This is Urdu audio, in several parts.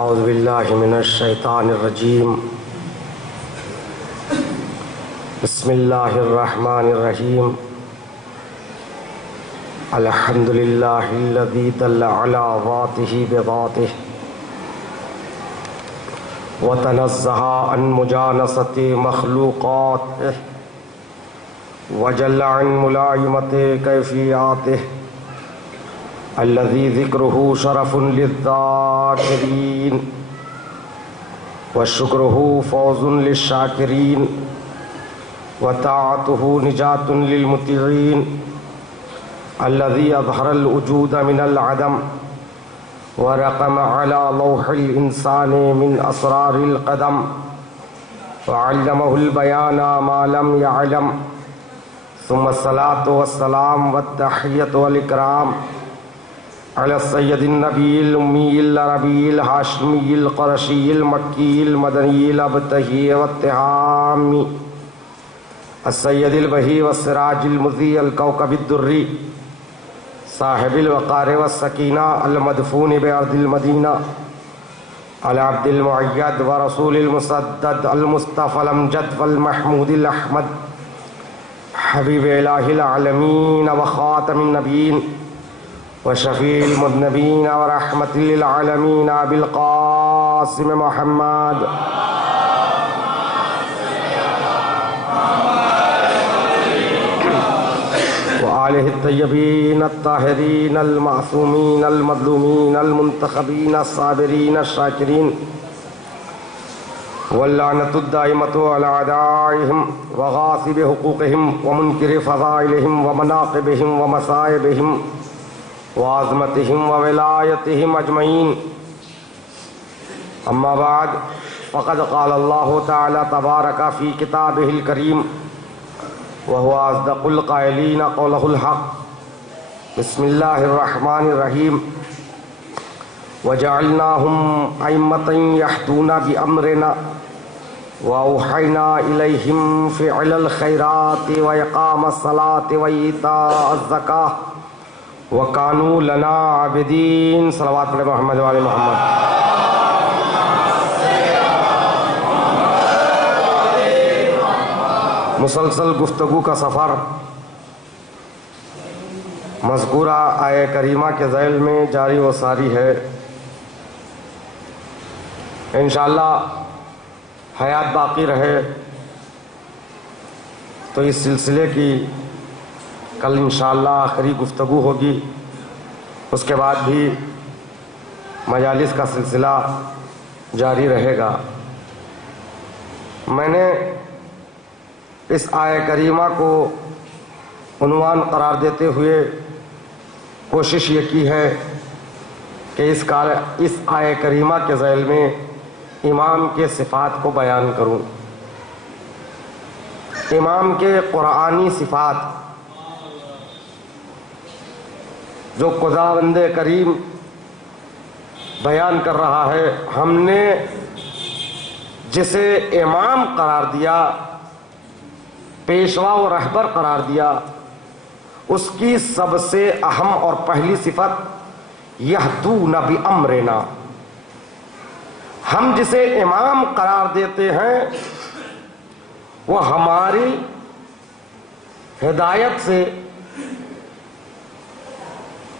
اعوذ باللہ من الشیطان الرجیم بسم اللہ الرحمن الرحیم الحمد للہ الذی دل علی ذاتہ بذاتہ وتنزہ عن مجانست مخلوقاتہ وجل عن ملائمت کیفیاتہ الذي ذكره شرف للذاكرين وشكره فوز للشاكرين وطاعته نجاة للمطيعين الذي أظهر الوجود من العدم ورقم على لوح الإنسان من أسرار القدم وعلمه البيان ما لم يعلم ثم الصلاة والسلام والتحية والإكرام على السيد النبي الأمي العربي الهاشمي القرشي المكي المدني الأبتهي والتهامي السيد البهي والسراج المضيء الكوكب الدري صاحب الوقار والسكينة المدفون بأرض المدينة على عبد المؤيد ورسول المسدد المصطفى الأمجد والمحمود الأحمد حبيب إله العالمين وخاتم النبيين وشفيع المذنبين ورحمة للعالمين أبي القاسم محمد وآله الطيبين الطاهرين المعصومين المظلومين المنتخبين الصابرين الشاكرين واللعنة الدائمة على أعدائهم وغاصب حقوقهم ومنكر فضائلهم ومناقبهم ومصائبهم وعظمتهم وولایتهم اجمعین اما بعد فقد قال الله تعالى تبارک فی کتابه الکریم وهو اصدق القائلین قوله الحق بسم اللہ الرحمن الرحیم وجعلناهم ائمة يهدون بأمرنا وأوحينا إليهم فعل الخيرات وإقام الصلاة وإيتاء الزكاة وَقَانُوا لَنَا عَابِدِينَ صلوات پڑھے محمد وعلی محمد۔ مسلسل گفتگو کا سفر مذکورہ آیہ کریمہ کے ذیل میں جاری و ساری ہے۔ انشاءاللہ حیات باقی رہے تو اس سلسلے کی کل انشاءاللہ آخری گفتگو ہوگی، اس کے بعد بھی مجالس کا سلسلہ جاری رہے گا۔ میں نے اس آیہ کریمہ کو عنوان قرار دیتے ہوئے کوشش یہ کی ہے کہ اس آیہ کریمہ کے ذیل میں امام کے صفات کو بیان کروں، امام کے قرآنی صفات جو خداوند کریم بیان کر رہا ہے۔ ہم نے جسے امام قرار دیا، پیشوا و رہبر قرار دیا، اس کی سب سے اہم اور پہلی صفت یہدون بامرنا۔ ہم جسے امام قرار دیتے ہیں وہ ہماری ہدایت سے،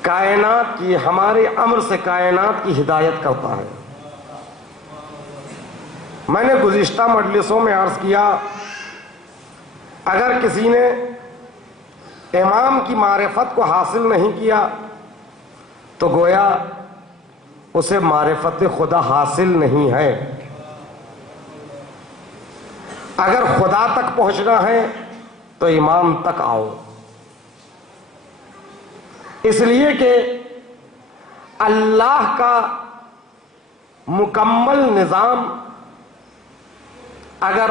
کائنات کی، ہمارے امر سے کائنات کی ہدایت کرتا ہے۔ میں نے گزشتہ مجلسوں میں عرض کیا، اگر کسی نے امام کی معرفت کو حاصل نہیں کیا تو گویا اسے معرفت خدا حاصل نہیں ہے۔ اگر خدا تک پہنچنا ہے تو امام تک آؤ، اس لیے کہ اللہ کا مکمل نظام اگر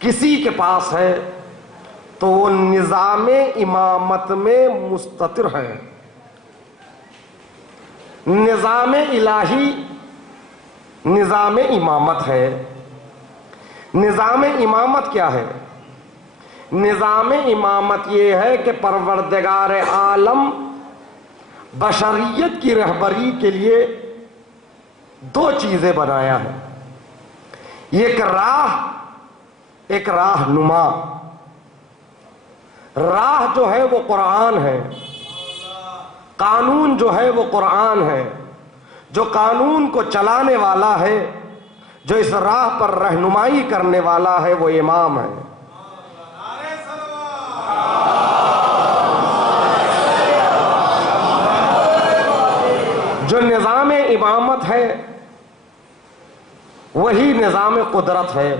کسی کے پاس ہے تو وہ نظام امامت میں مستتر ہے۔ نظام الہی نظام امامت ہے۔ نظام امامت کیا ہے؟ نظام امامت یہ ہے کہ پروردگار عالم بشریت کی رہبری کے لیے دو چیزیں بنایا ہے، ایک راہ نما۔ راہ جو ہے وہ قرآن ہے، قانون جو ہے وہ قرآن ہے، جو قانون کو چلانے والا ہے، جو اس راہ پر رہنمائی کرنے والا ہے وہ امام ہے۔ جو نظام امامت ہے وہی نظام قدرت ہے،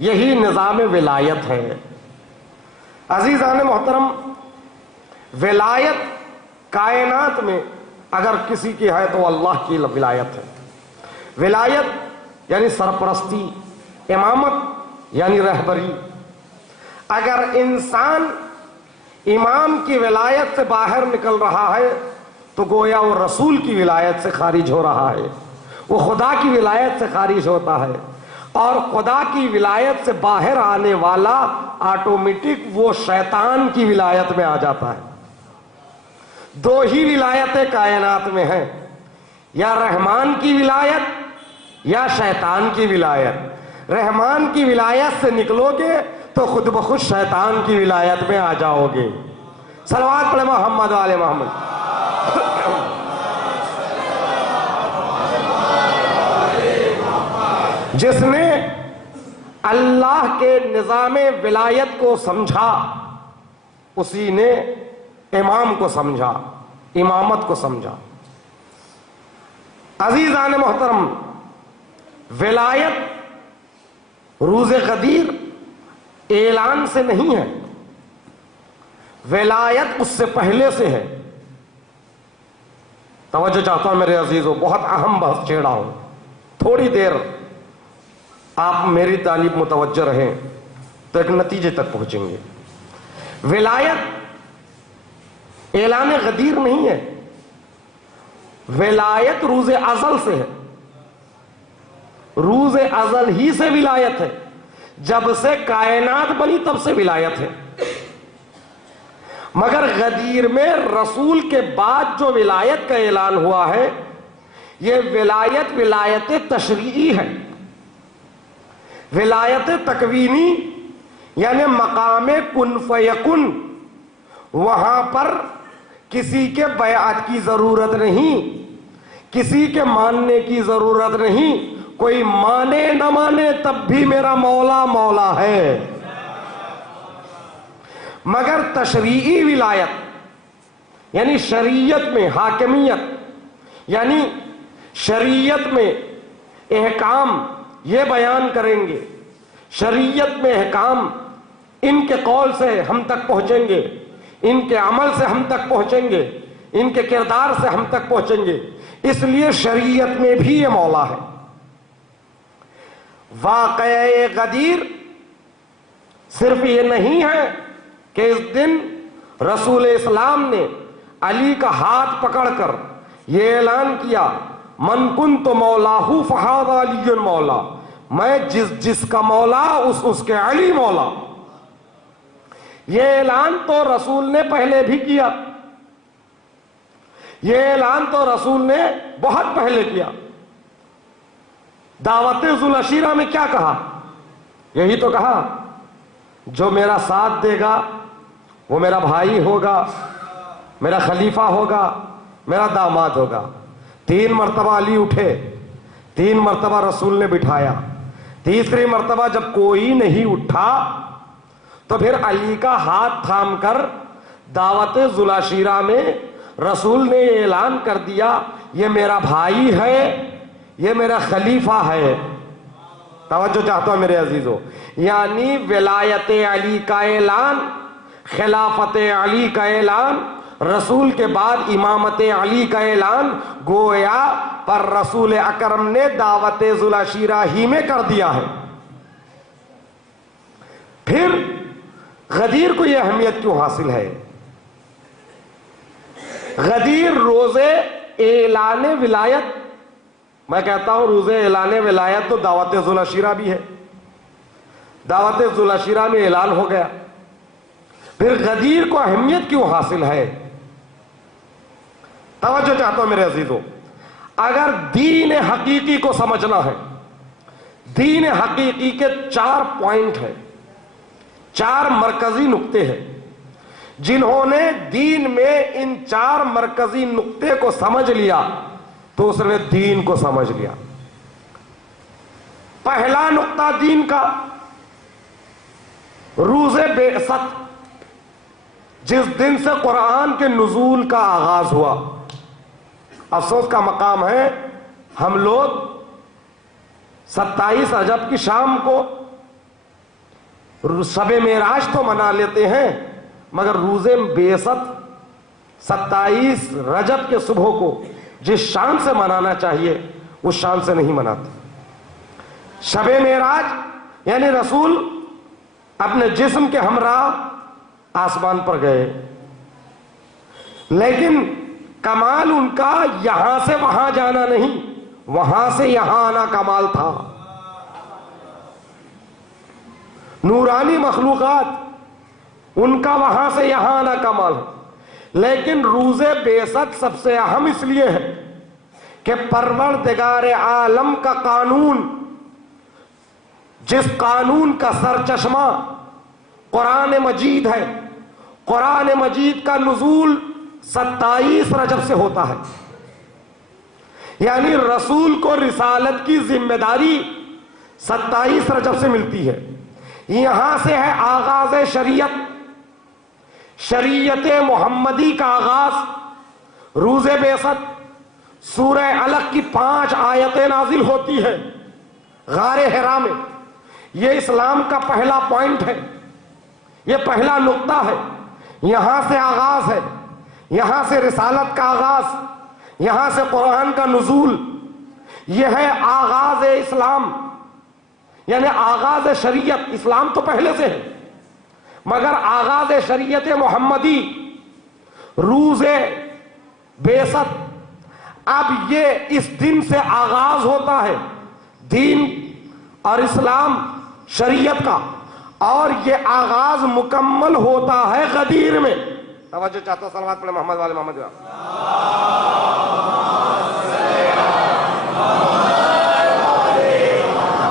یہی نظام ولایت ہے۔ عزیزان محترم، ولایت کائنات میں اگر کسی کی ہے تو اللہ کی ولایت ہے۔ ولایت یعنی سرپرستی، امامت یعنی رہبری۔ اگر انسان امام کی ولایت سے باہر نکل رہا ہے تو گویا وہ رسول کی ولایت سے خارج ہو رہا ہے، وہ خدا کی ولایت سے خارج ہوتا ہے، اور خدا کی ولایت سے باہر آنے والا آٹومیٹک وہ شیطان کی ولایت میں آ جاتا ہے۔ دو ہی ولایتیں کائنات میں ہیں، یا رحمان کی ولایت یا شیطان کی ولایت۔ رحمان کی ولایت سے نکلو گے تو خود بخود شیطان کی ولایت میں آ جاؤ گے۔ صلوات پڑھیں محمد وآل محمد۔ جس نے اللہ کے نظام ولایت کو سمجھا اسی نے امام کو سمجھا، امامت کو سمجھا۔ عزیزان محترم، ولایت روز غدیر اعلان سے نہیں ہے، ولایت اس سے پہلے سے ہے۔ توجہ چاہتا ہوں میرے عزیزوں، بہت اہم بحث چھیڑا ہوں، تھوڑی دیر آپ میری تعلیم متوجہ رہیں تو ایک نتیجے تک پہنچیں گے۔ ولایت اعلان غدیر نہیں ہے، ولایت روز ازل سے ہے، روز ازل ہی سے ولایت ہے۔ جب سے کائنات بنی تب سے ولایت ہے، مگر غدیر میں رسول کے بعد جو ولایت کا اعلان ہوا ہے یہ ولایت تشریعی ہے۔ ولایت تکوینی یعنی مقام کن فیکن، وہاں پر کسی کے بیعت کی ضرورت نہیں، کسی کے ماننے کی ضرورت نہیں، کوئی مانے نہ مانے تب بھی میرا مولا مولا ہے۔ مگر تشریعی ولایت یعنی شریعت میں حاکمیت، یعنی شریعت میں احکام یہ بیان کریں گے، شریعت میں احکام ان کے قول سے ہم تک پہنچیں گے، ان کے عمل سے ہم تک پہنچیں گے، ان کے کردار سے ہم تک پہنچیں گے، اس لیے شریعت میں بھی یہ مولا ہے۔ واقعہ غدیر صرف یہ نہیں ہے کہ اس دن رسول اسلام نے علی کا ہاتھ پکڑ کر یہ اعلان کیا، من کنت مولاہ فہذا علی مولا، میں جس کا مولا اس کے علی مولا۔ یہ اعلان تو رسول نے پہلے بھی کیا، یہ اعلان تو رسول نے بہت پہلے کیا۔ دعوت ذوالعشیرہ میں کیا کہا؟ یہی تو کہا، جو میرا ساتھ دے گا وہ میرا بھائی ہوگا، میرا خلیفہ ہوگا، میرا داماد ہوگا۔ 3 مرتبہ علی اٹھے، 3 مرتبہ رسول نے بٹھایا، تیسری مرتبہ جب کوئی نہیں اٹھا تو پھر علی کا ہاتھ تھام کر دعوت ذوالعشیرہ میں رسول نے یہ اعلان کر دیا، یہ میرا بھائی ہے، یہ میرا خلیفہ ہے۔ توجہ چاہتا ہوں میرے عزیزوں، یعنی ولایت علی کا اعلان، خلافت علی کا اعلان، رسول کے بعد امامت علی کا اعلان، گویا پر رسول اکرم نے دعوت ذوالعشیرہ ہی میں کر دیا ہے۔ پھر غدیر کو یہ اہمیت کیوں حاصل ہے؟ غدیر روز اعلان ولایت، میں کہتا ہوں روز اعلان ولایت تو دعوت ذوالعشیرہ بھی ہے، دعوت ذوالعشیرہ میں اعلان ہو گیا۔ پھر غدیر کو اہمیت کیوں حاصل ہے؟ توجہ چاہتا ہوں میرے عزیزوں، اگر دین حقیقی کو سمجھنا ہے، دین حقیقی کے 4 پوائنٹ ہیں، 4 مرکزی نقطے ہیں. جنہوں نے دین میں ان 4 مرکزی نقطے کو سمجھ لیا تو اس نے دین کو سمجھ لیا. پہلا نقطہ دین کا، روز بعثت، جس دن سے قرآن کے نزول کا آغاز ہوا. افسوس کا مقام ہے ہم لوگ 27 رجب کی شام کو شب معراج تو منا لیتے ہیں، مگر روز بعثت 27 رجب کے صبح کو جس شان سے منانا چاہیے اس شان سے نہیں مناتے. شب معراج یعنی رسول اپنے جسم کے ہمراہ آسمان پر گئے، لیکن کمال ان کا یہاں سے وہاں جانا نہیں، وہاں سے یہاں آنا کمال تھا. نورانی مخلوقات ان کا وہاں سے یہاں آنا کمال ہے. لیکن روز بعثت سب سے اہم اس لیے ہے کہ پروردگار عالم کا قانون، جس قانون کا سرچشمہ قرآن مجید ہے، قرآن مجید کا نزول 27 رجب سے ہوتا ہے. یعنی رسول کو رسالت کی ذمہ داری 27 رجب سے ملتی ہے. یہاں سے ہے آغاز شریعت، شریعت محمدی کا آغاز روز بعثت. سورہ علق کی 5 آیتیں نازل ہوتی ہے غار حرا میں. یہ اسلام کا پہلا پوائنٹ ہے، یہ پہلا نقطہ ہے. یہاں سے آغاز ہے، یہاں سے رسالت کا آغاز، یہاں سے قرآن کا نزول. یہ ہے آغاز اسلام، یعنی آغاز شریعت. اسلام تو پہلے سے ہے، مگر آغاز شریعت محمدی روز بعثت اب یہ اس دن سے آغاز ہوتا ہے دین اور اسلام شریعت کا، اور یہ آغاز مکمل ہوتا ہے غدیر میں. توجہ چاہتا ہوں، صلوات پڑھیں محمد والے محمد.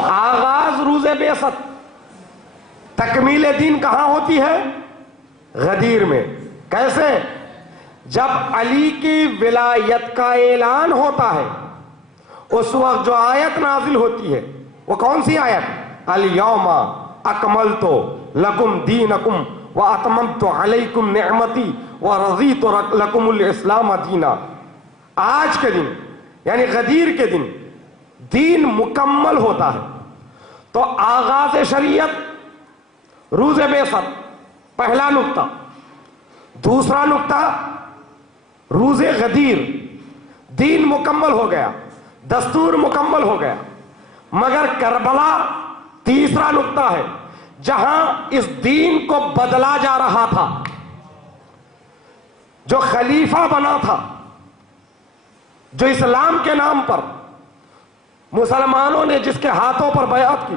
آغاز روز بعثت، تکمیل دین کہاں ہوتی ہے؟ غدیر میں. کیسے؟ جب علی کی ولایت کا اعلان ہوتا ہے اس وقت جو آیت نازل ہوتی ہے وہ کون سی آیت؟ الیوم اکملت لکم دینکم واتممت علیکم نعمتی ورضیت لکم الاسلام دینا. آج کے دن یعنی غدیر کے دن دین مکمل ہوتا ہے. تو آغاز شریعت روز بعثت پہلا نقطہ. دوسرا نقطہ روز غدیر، دین مکمل ہو گیا، دستور مکمل ہو گیا. مگر کربلا تیسرا نقطہ ہے جہاں اس دین کو بدلا جا رہا تھا. جو خلیفہ بنا تھا، جو اسلام کے نام پر مسلمانوں نے جس کے ہاتھوں پر بیعت کی،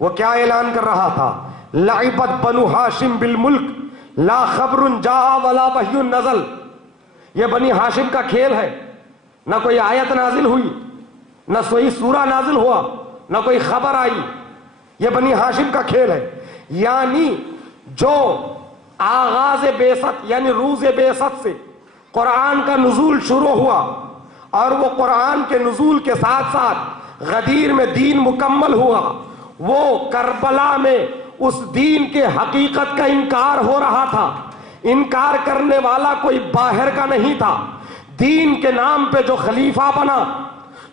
وہ کیا اعلان کر رہا تھا؟ لعبت بنو ہاشم بالملک لا خبر جاء ولا وحی نزل. یہ بنی ہاشم کا کھیل ہے، نہ کوئی آیت نازل ہوئی، نہ کوئی سورہ نازل ہوا، نہ کوئی خبر آئی. یہ بنی ہاشم کا کھیل ہے. یعنی جو آغاز بعثت یعنی روز بعثت سے قرآن کا نزول شروع ہوا اور وہ قرآن کے نزول کے ساتھ ساتھ غدیر میں دین مکمل ہوا، وہ کربلا میں اس دین کے حقیقت کا انکار ہو رہا تھا. انکار کرنے والا کوئی باہر کا نہیں تھا. دین کے نام پہ جو خلیفہ بنا،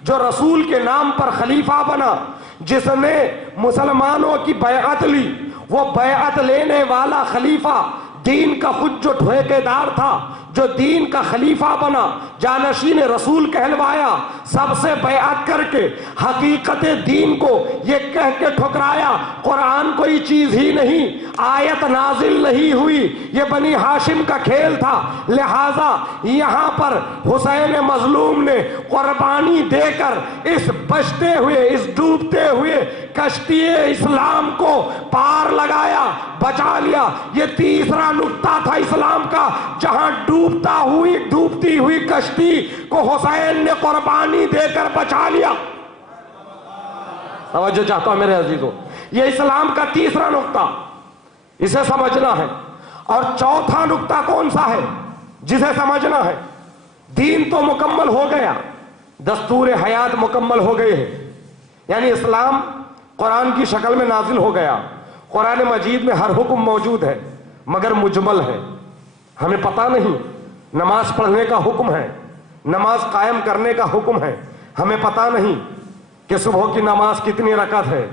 جو رسول کے نام پر خلیفہ بنا، جس نے مسلمانوں کی بیعت لی، وہ بیعت لینے والا خلیفہ دین کا خود جو ٹھیکیدار تھا، جو دین کا خلیفہ بنا، جانشین رسول کہلوایا، سب سے بیعت کر کے حقیقت دین کو یہ کہہ کے ٹھکرایا قرآن کوئی چیز ہی نہیں، آیت نازل نہیں ہوئی، یہ بنی ہاشم کا کھیل تھا. لہذا یہاں پر حسین مظلوم نے قربانی دے کر اس بچتے ہوئے، اس ڈوبتے ہوئے کشتی اسلام کو پار لگایا، بچا لیا. یہ تیسرا نقطہ تھا اسلام کا جہاں ڈوب ڈوبتی ہوئی کشتی کو حسین نے قربانی دے کر بچا لیا. توجہ چاہتا ہوں میرے عزیزوں، یہ اسلام کا تیسرا نقطہ، اسے سمجھنا ہے. اور چوتھا نقطہ کون سا ہے جسے سمجھنا ہے؟ دین تو مکمل ہو گیا، دستور حیات مکمل ہو گئے ہیں، یعنی اسلام قرآن کی شکل میں نازل ہو گیا. قرآن مجید میں ہر حکم موجود ہے مگر مجمل ہے، ہمیں پتہ نہیں. نماز پڑھنے کا حکم ہے، نماز قائم کرنے کا حکم ہے، ہمیں پتہ نہیں کہ صبح کی نماز کتنی رکعت ہے،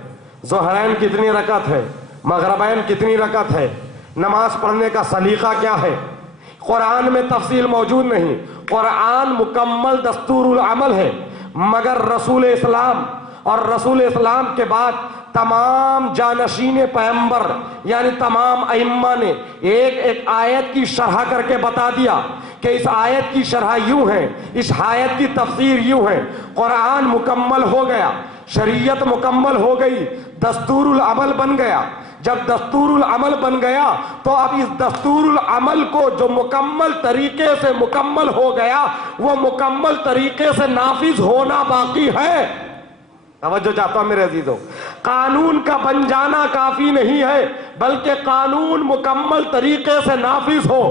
ظہرین کتنی رکعت ہے، مغربین کتنی رکعت ہے، نماز پڑھنے کا سلیقہ کیا ہے. قرآن میں تفصیل موجود نہیں. قرآن مکمل دستور العمل ہے، مگر رسول اسلام اور رسول اسلام کے بعد تمام جانشین پیغمبر یعنی تمام ائمہ نے ایک ایک آیت کی شرح کر کے بتا دیا کہ اس آیت کی شرح یوں ہے، اس آیت کی تفسیر یوں ہے. قرآن مکمل ہو گیا، شریعت مکمل ہو گئی، دستور العمل بن گیا. جب دستور العمل بن گیا تو اب اس دستور العمل کو جو مکمل طریقے سے مکمل ہو گیا وہ مکمل طریقے سے نافذ ہونا باقی ہے. توجہ چاہتا ہوں میرے عزیزوں، قانون کا بن جانا کافی نہیں ہے بلکہ قانون مکمل طریقے سے نافذ ہو.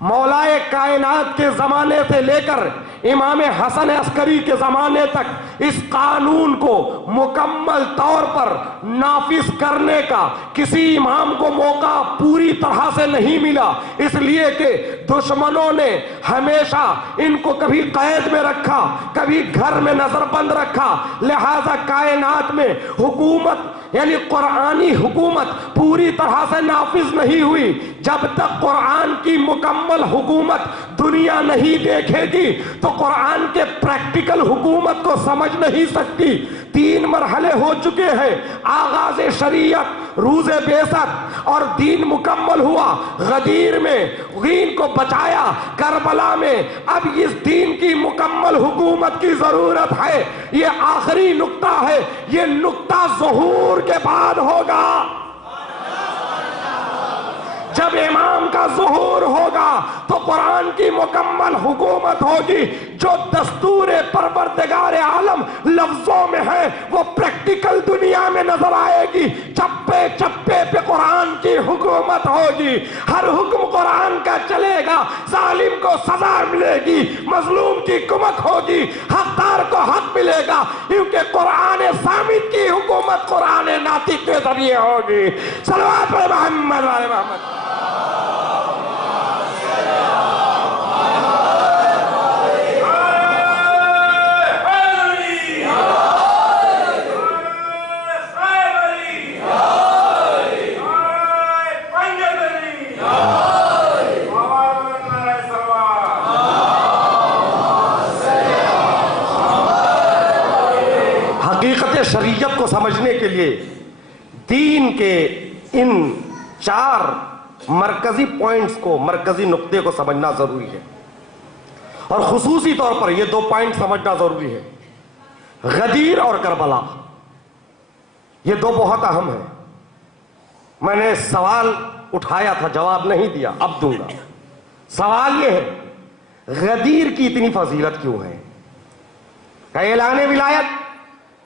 مولائے کائنات کے زمانے سے لے کر امام حسن عسکری کے زمانے تک اس قانون کو مکمل طور پر نافذ کرنے کا کسی امام کو موقع پوری طرح سے نہیں ملا، اس لیے کہ دشمنوں نے ہمیشہ ان کو کبھی قید میں رکھا، کبھی گھر میں نظر بند رکھا. لہذا کائنات میں حکومت یعنی قرآنی حکومت پوری طرح سے نافذ نہیں ہوئی. جب تک قرآن کی مکمل حکومت دنیا نہیں دیکھے گی تو قرآن کے پریکٹیکل حکومت کو سمجھ نہیں سکتی. 3 مرحلے ہو چکے ہیں، آغاز شریعت، روز بعثت، اور دین مکمل ہوا. غدیر میں دین کو بچایا، کربلا میں اب اس دین کی مکمل حکومت کی ضرورت ہے. یہ آخری نقطہ ہے، یہ نقطہ ظہور کے بعد ہوگا. جب امام کا ظہور ہوگا تو قرآن کی مکمل حکومت ہوگی. جو دستور پروردگار عالم لفظوں میں ہے وہ پریکٹیکل دنیا میں نظر آئے گی. چپے چپے پہ قرآن کی حکومت ہوگی، ہر حکم قرآن کا چلے گا، ظالم کو سزا ملے گی، مظلوم کی کمک ہوگی، حقدار کو حق ملے گا، کیونکہ قرآن ثابت کی حکومت قرآن ناطق کے ذریعے ہوگی. صلوات پڑھ محمد وعلی محمد. شریعت کو سمجھنے کے لیے دین کے ان 4 مرکزی پوائنٹس کو، مرکزی نقطے کو سمجھنا ضروری ہے. اور خصوصی طور پر یہ 2 پوائنٹ سمجھنا ضروری ہے، غدیر اور کربلا. یہ 2 بہت اہم ہیں. میں نے سوال اٹھایا تھا، جواب نہیں دیا، اب دوں گا. سوال یہ ہے، غدیر کی اتنی فضیلت کیوں ہے؟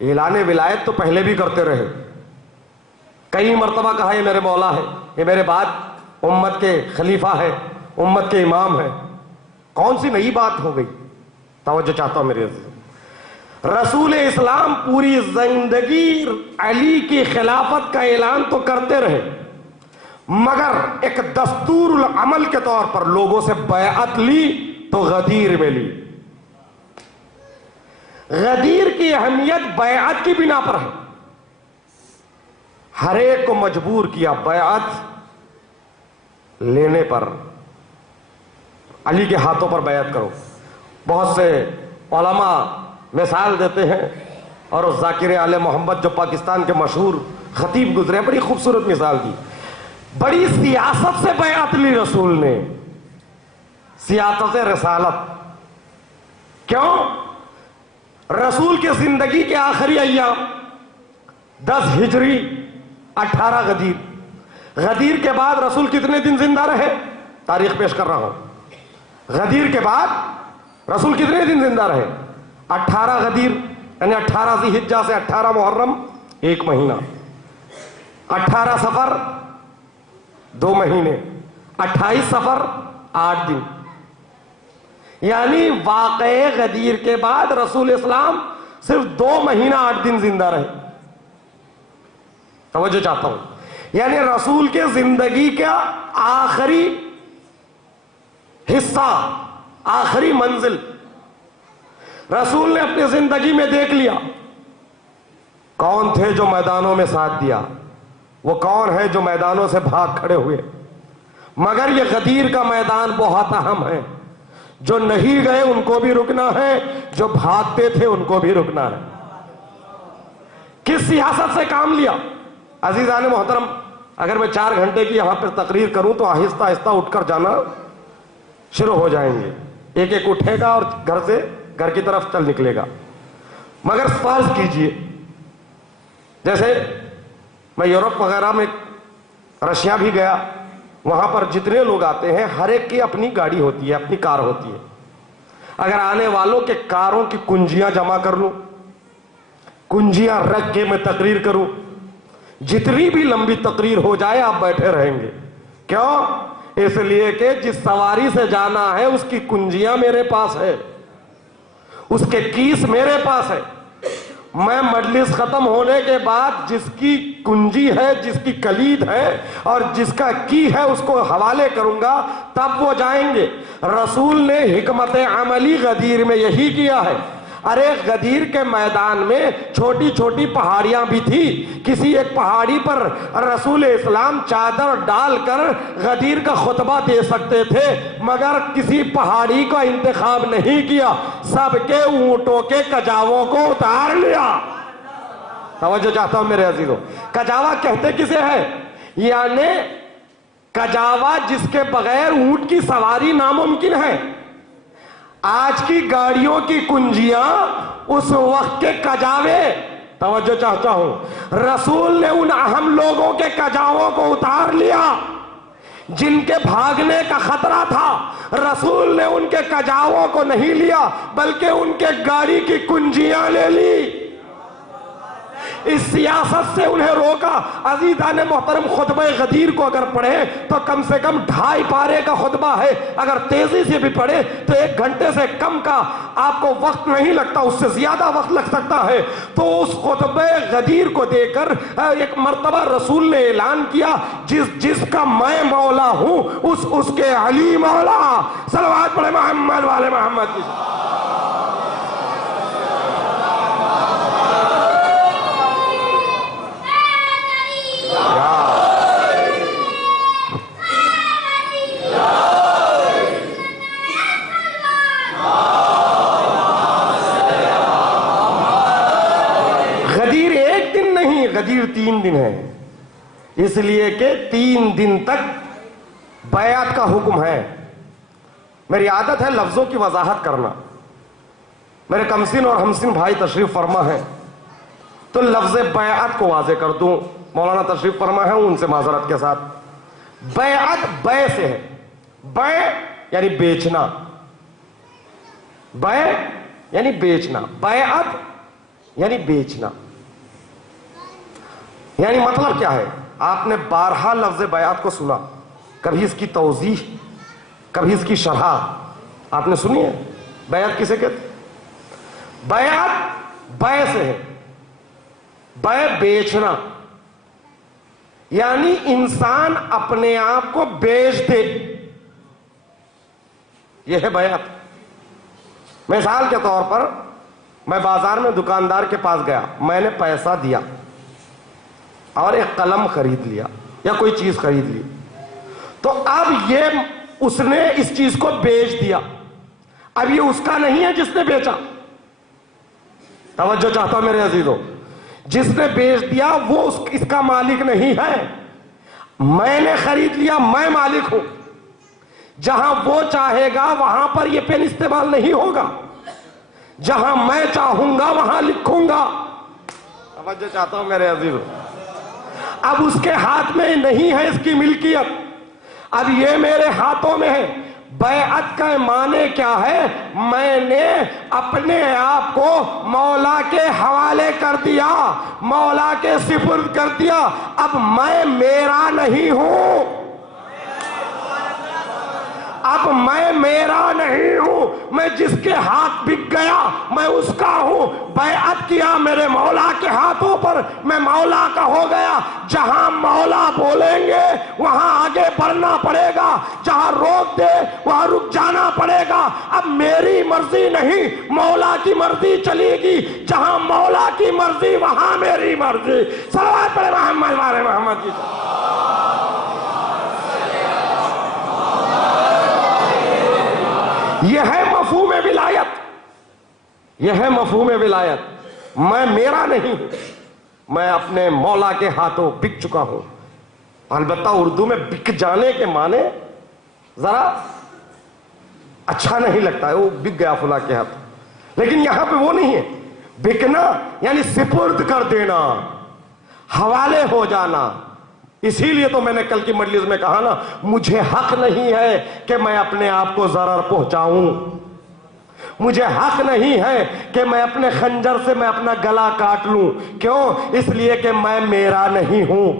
اعلان ولایت تو پہلے بھی کرتے رہے، کئی مرتبہ کہا یہ میرے مولا ہے، یہ میرے بعد امت کے خلیفہ ہے، امت کے امام ہے. کون سی نئی بات ہو گئی؟ توجہ چاہتا ہوں میرے عزیز. رسول اسلام پوری زندگی علی کی خلافت کا اعلان تو کرتے رہے، مگر ایک دستور العمل کے طور پر لوگوں سے بیعت لی تو غدیر میں لی. غدیر کی اہمیت بیعت کی بنا پر ہے. ہر ایک کو مجبور کیا بیعت لینے پر، علی کے ہاتھوں پر بیعت کرو. بہت سے علماء مثال دیتے ہیں، اور ذاکر آل محمد جو پاکستان کے مشہور خطیب گزرے، بڑی خوبصورت مثال دی. بڑی سیاست سے بیعت لی رسول نے، سیاست رسالت. کیوں؟ رسول کے زندگی کے آخری ایام 10 ہجری 18 غدیر. غدیر کے بعد رسول کتنے دن زندہ رہے؟ تاریخ پیش کر رہا ہوں. غدیر کے بعد رسول کتنے دن زندہ رہے؟ 18 غدیر یعنی 18 ذی الحجہ سے 18 محرم 1 مہینہ، 18 صفر 2 مہینے، 28 صفر 8 دن، یعنی واقع غدیر کے بعد رسول اسلام صرف 2 مہینہ 8 دن زندہ رہے. توجہ چاہتا ہوں، یعنی رسول کے زندگی کا آخری حصہ، آخری منزل رسول نے اپنی زندگی میں دیکھ لیا. کون تھے جو میدانوں میں ساتھ دیا؟ وہ کون ہے جو میدانوں سے بھاگ کھڑے ہوئے؟ مگر یہ غدیر کا میدان بہت اہم ہے. جو نہیں گئے ان کو بھی رکنا ہے، جو بھاگتے تھے ان کو بھی رکنا ہے. کس سیاست سے کام لیا؟ عزیزان محترم، اگر میں 4 گھنٹے کی یہاں پر تقریر کروں تو آہستہ آہستہ اٹھ کر جانا شروع ہو جائیں گے. ایک ایک اٹھے گا اور گھر کی طرف چل نکلے گا. مگر فرض کیجئے جیسے میں یورپ وغیرہ میں رشیا بھی گیا، وہاں پر جتنے لوگ آتے ہیں ہر ایک کی اپنی گاڑی ہوتی ہے، اپنی کار ہوتی ہے. اگر آنے والوں کے کاروں کی کنجیاں جمع کر لوں، کنجیاں رکھ کے میں تقریر کروں، جتنی بھی لمبی تقریر ہو جائے آپ بیٹھے رہیں گے. کیوں؟ اس لیے کہ جس سواری سے جانا ہے اس کی کنجیاں میرے پاس ہے، اس کے کیس میرے پاس ہے. میں مجلس ختم ہونے کے بعد جس کی کنجی ہے، جس کی کلید ہے اور جس کا کی ہے اس کو حوالے کروں گا، تب وہ جائیں گے. رسول نے حکمت عملی غدیر میں یہی کیا ہے. ارے غدیر کے میدان میں چھوٹی چھوٹی پہاڑیاں بھی تھی. کسی ایک پہاڑی پر رسول اسلام چادر ڈال کر غدیر کا خطبہ دے سکتے تھے، مگر کسی پہاڑی کا انتخاب نہیں کیا، سب کے اونٹوں کے کجاووں کو اتار لیا. توجہ چاہتا ہوں میرے عزیزوں، کجاوا کہتے کسے ہے؟ یعنی کجاوا جس کے بغیر اونٹ کی سواری ناممکن ہے. آج کی گاڑیوں کی کنجیاں، اس وقت کے کجاوے. توجہ چاہتا ہوں، رسول نے ان اہم لوگوں کے کجاووں کو اتار لیا جن کے بھاگنے کا خطرہ تھا. رسول نے ان کے کجاووں کو نہیں لیا بلکہ ان کے گاڑی کی کنجیاں لے لی. اس سیاست سے انہیں روکا. عزیزان محترم، خطبہ غدیر کو اگر پڑھیں تو کم سے کم 2.5 پارے کا خطبہ ہے. اگر تیزی سے بھی پڑھیں تو 1 گھنٹے سے کم کا آپ کو وقت نہیں لگتا، اس سے زیادہ وقت لگ سکتا ہے. تو اس خطبہ غدیر کو دے کر ایک مرتبہ رسول نے اعلان کیا، جس کا میں مولا ہوں اس کے علی مولا. صلوات پڑھے محمد والے محمد کی. غدیر 1 دن نہیں، غدیر 3 دن ہے. اس لیے کہ 3 دن تک بیعت کا حکم ہے. میری عادت ہے لفظوں کی وضاحت کرنا. میرے کمسن اور ہمسن بھائی تشریف فرما ہے تو لفظ بیعت کو واضح کر دوں. مولانا تشریف فرما ہے، ان سے معذرت کے ساتھ. بیعت بے سے ہے. بے یعنی بیچنا، بے یعنی بیچنا، بیعت یعنی بیچنا. یعنی مطلب کیا ہے؟ آپ نے بارہا لفظ بیعت کو سنا، کبھی اس کی توضیح، کبھی اس کی شرح آپ نے سنی ہے. بیعت کسے کہتے؟ بیعت بے سے ہے. بے بیچنا یعنی انسان اپنے آپ کو بیچ دے، یہ ہے بیعت. مثال کے طور پر میں بازار میں دکاندار کے پاس گیا، میں نے پیسہ دیا اور ایک قلم خرید لیا یا کوئی چیز خرید لی. تو اب یہ اس نے اس چیز کو بیچ دیا. اب یہ اس کا نہیں ہے جس نے بیچا. توجہ چاہتا ہوں میرے عزیزوں، جس نے بیچ دیا وہ اس کا مالک نہیں ہے. میں نے خرید لیا، میں مالک ہوں. جہاں وہ چاہے گا وہاں پر یہ پین استعمال نہیں ہوگا، جہاں میں چاہوں گا وہاں لکھوں گا. توجہ چاہتا ہوں میرے عزیزوں، اب اس کے ہاتھ میں نہیں ہے اس کی ملکیت، اب یہ میرے ہاتھوں میں ہے. بیعت کا معنی کیا ہے؟ میں نے اپنے آپ کو مولا کے حوالے کر دیا، مولا کے سپرد کر دیا، اب میں میرا نہیں ہوں، اب میں میرا نہیں ہوں، میں جس کے ہاتھ بک گیا میں اس کا ہوں، بیعت کیا میرے مولا کے ہاتھوں پر، میں مولا کا ہو گیا، جہاں مولا بولیں گے وہاں آگے بڑھنا پڑے گا، جہاں روک دے وہاں رک جانا پڑے گا، اب میری مرضی نہیں مولا کی مرضی چلے گی، جہاں مولا کی مرضی وہاں میری مرضی۔ صلوات پڑھے محمد وعلى محمد کی۔ یہ ہے مفہوم ولایت، یہ ہے مفہوم ولایت، میں میرا نہیں ہوں، میں اپنے مولا کے ہاتھوں بک چکا ہوں۔ البتہ اردو میں بک جانے کے معنی ذرا اچھا نہیں لگتا ہے، وہ بک گیا فلاں کے ہاتھ، لیکن یہاں پہ وہ نہیں ہے۔ بکنا یعنی سپرد کر دینا، حوالے ہو جانا۔ اسی لیے تو میں نے کل کی مجلس میں کہا نا، مجھے حق نہیں ہے کہ میں اپنے آپ کو ضرر پہنچاؤں، مجھے حق نہیں ہے کہ میں اپنے خنجر سے میں اپنا گلا کاٹ لوں۔ کیوں؟ اس لیے کہ میں میرا نہیں ہوں،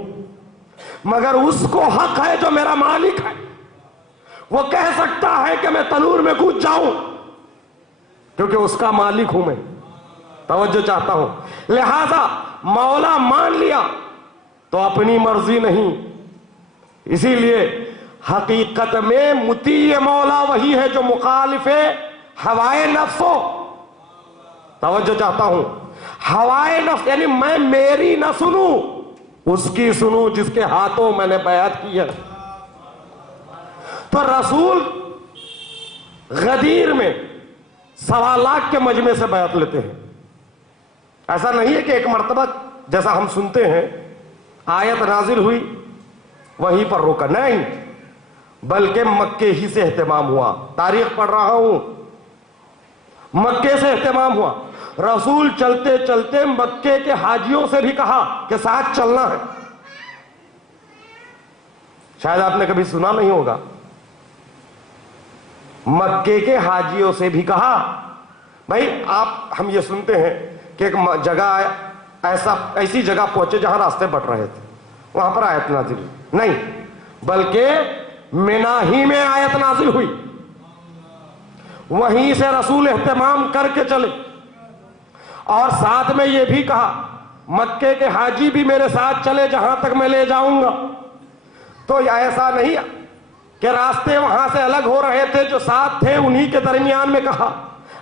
مگر اس کو حق ہے جو میرا مالک ہے، وہ کہہ سکتا ہے کہ میں تنور میں کود جاؤں کیونکہ اس کا مالک ہوں میں۔ توجہ چاہتا ہوں، لہذا مولا مان لیا تو اپنی مرضی نہیں۔ اسی لیے حقیقت میں مطیع مولا وہی ہے جو مخالف ہوائے نفس ہو۔ توجہ چاہتا ہوں، ہوائے نفس یعنی میں میری نہ سنوں، اس کی سنوں جس کے ہاتھوں میں نے بیعت کی ہے۔ تو رسول غدیر میں 1.25 لاکھ کے مجمع سے بیعت لیتے ہیں۔ ایسا نہیں ہے کہ ایک مرتبہ جیسا ہم سنتے ہیں آیت نازل ہوئی وہیں پر روکا، نہیں، بلکہ مکے ہی سے اہتمام ہوا۔ تاریخ پڑھ رہا ہوں، مکے سے اہتمام ہوا۔ رسول چلتے چلتے مکے کے حاجیوں سے بھی کہا کہ ساتھ چلنا ہے۔ شاید آپ نے کبھی سنا نہیں ہوگا، مکے کے حاجیوں سے بھی کہا بھائی ہم یہ سنتے ہیں کہ ایک جگہ ایسی جگہ پہنچے جہاں راستے بٹ رہے تھے، وہاں پر آیت نازل ہوئی، نہیں بلکہ مینا ہی میں آیت نازل ہوئی، وہیں سے رسول اہتمام کر کے چلے، اور ساتھ میں یہ بھی کہا مکے کے حاجی بھی میرے ساتھ چلے جہاں تک میں لے جاؤں گا۔ تو ایسا نہیں کہ راستے وہاں سے الگ ہو رہے تھے، جو ساتھ تھے انہی کے درمیان میں کہا۔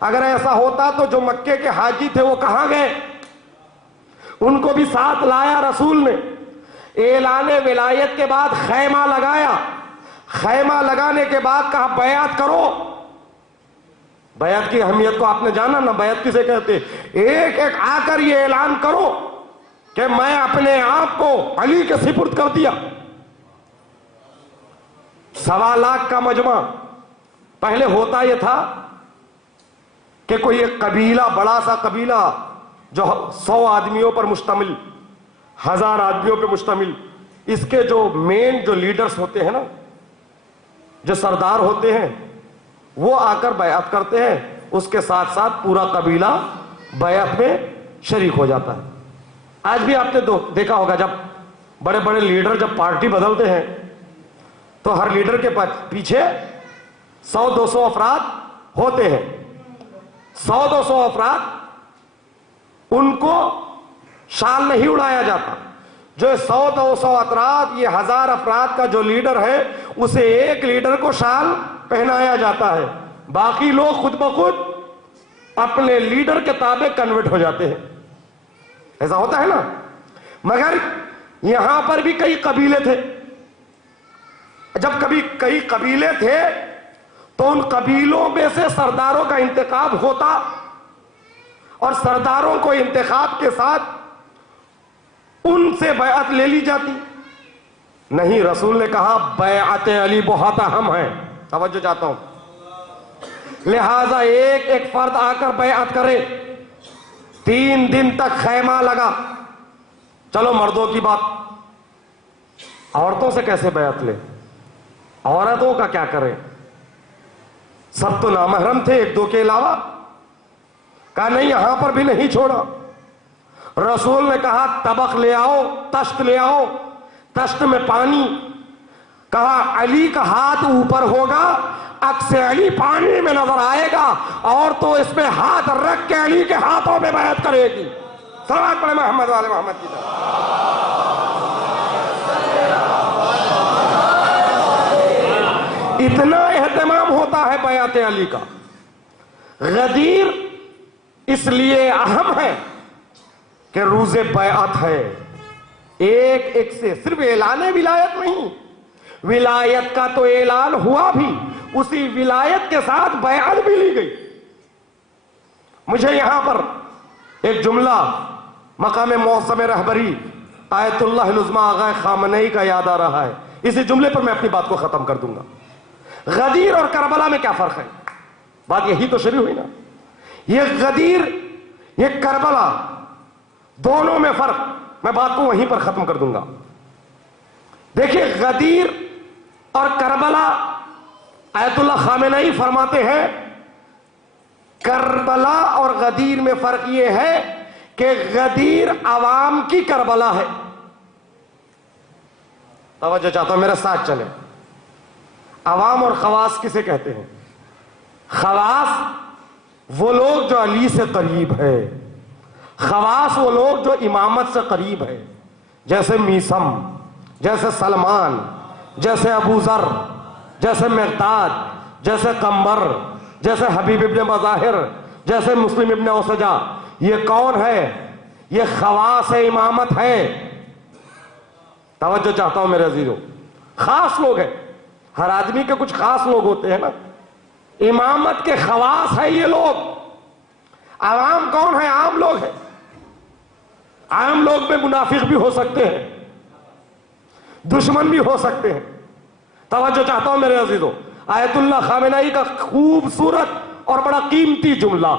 اگر ایسا ہوتا تو جو مکے کے حاجی تھے وہ کہاں گئے؟ ان کو بھی ساتھ لایا رسول نے۔ اعلان ولایت کے بعد خیمہ لگایا، خیمہ لگانے کے بعد کہا بیعت کرو۔ بیعت کی اہمیت کو آپ نے جانا نا، بیعت کسے کہتے؟ ایک ایک آ کر یہ اعلان کرو کہ میں اپنے آپ کو علی کے سپرد کر دیا۔ 1.25 لاکھ کا مجمع۔ پہلے ہوتا یہ تھا کہ کوئی ایک قبیلہ، بڑا سا قبیلہ جو 100 آدمیوں پر مشتمل، 1000 آدمیوں پر مشتمل، اس کے جو مین جو لیڈرز ہوتے ہیں نا، جو سردار ہوتے ہیں، وہ آ کر بیعت کرتے ہیں، اس کے ساتھ ساتھ پورا قبیلہ بیعت میں شریک ہو جاتا ہے۔ آج بھی آپ نے دیکھا ہوگا جب بڑے بڑے لیڈر جب پارٹی بدلتے ہیں تو ہر لیڈر کے پیچھے 100-200 افراد ہوتے ہیں۔ 100-200 افراد، ان کو شال نہیں اڑایا جاتا۔ جو 100-200 افراد، یہ 1000 افراد کا جو لیڈر ہے، اسے ایک لیڈر کو شال پہنایا جاتا ہے، باقی لوگ خود بخود اپنے لیڈر کے تابع کنورٹ ہو جاتے ہیں۔ ایسا ہوتا ہے نا۔ مگر یہاں پر بھی کئی قبیلے تھے۔ جب کبھی کئی قبیلے تھے تو ان قبیلوں میں سے سرداروں کا انتخاب ہوتا، اور سرداروں کو انتخاب کے ساتھ ان سے بیعت لے لی جاتی۔ نہیں، رسول نے کہا بیعت علی بہت اہم ہے۔ توجہ چاہتا ہوں، لہذا ایک ایک فرد آ کر بیعت کرے۔ 3 دن تک خیمہ لگا۔ چلو مردوں کی بات، عورتوں سے کیسے بیعت لے؟ عورتوں کا کیا کریں؟ سب تو نامحرم تھے ایک دو کے علاوہ. کہا نہیں یہاں پر بھی نہیں چھوڑا. رسول نے کہا طبق لے آؤ, تشت لے آؤ, تشت میں پانی. کہا علی کا ہاتھ اوپر ہوگا, عکس علی پانی میں نظر آئے گا, اور تو اس پہ ہاتھ رکھ کے علی کے ہاتھوں پہ بیعت کرے گی. صلوات پڑھے محمد والے محمد کی طرف. اتنا اہتمام ہوتا ہے بیعت علی کا. غدیر اس لیے اہم ہے کہ روز بیعت ہے. ایک ایک سے صرف اعلان ولایت نہیں, ولایت کا تو اعلان ہوا بھی, اسی ولایت کے ساتھ بیعت بھی لی گئی. مجھے یہاں پر ایک جملہ مقام معظم رہبری آیت اللہ العظمی آغا خامنئی کا یاد آ رہا ہے. اسی جملے پر میں اپنی بات کو ختم کر دوں گا. غدیر اور کربلا میں کیا فرق ہے؟ بات یہی تو شروع ہوئی نا. یہ غدیر, یہ کربلا, دونوں میں فرق, میں بات کو وہیں پر ختم کر دوں گا. دیکھیے غدیر اور کربلا, آیت اللہ خامنئی فرماتے ہیں کربلا اور غدیر میں فرق یہ ہے کہ غدیر عوام کی کربلا ہے. توجہ چاہتا ہوں میرے ساتھ چلیں. عوام اور خواص کسے کہتے ہیں؟ خواص وہ لوگ جو علی سے قریب ہے, خواص وہ لوگ جو امامت سے قریب ہے, جیسے میثم, جیسے سلمان, جیسے ابو ذر, جیسے مقداد, جیسے قمبر, جیسے حبیب ابن مظاہر, جیسے مسلم ابن اوسجا. یہ کون ہے؟ یہ خواص امامت ہے. توجہ چاہتا ہوں میرے عزیزوں, خاص لوگ ہیں. ہر آدمی کے کچھ خاص لوگ ہوتے ہیں نا. امامت کے خواص ہیں یہ لوگ. عوام کون ہے؟ عام لوگ ہیں. عام لوگ میں منافق بھی ہو سکتے ہیں, دشمن بھی ہو سکتے ہیں. توجہ چاہتا ہوں میرے عزیزوں, آیت اللہ خامنئی کا خوبصورت اور بڑا قیمتی جملہ,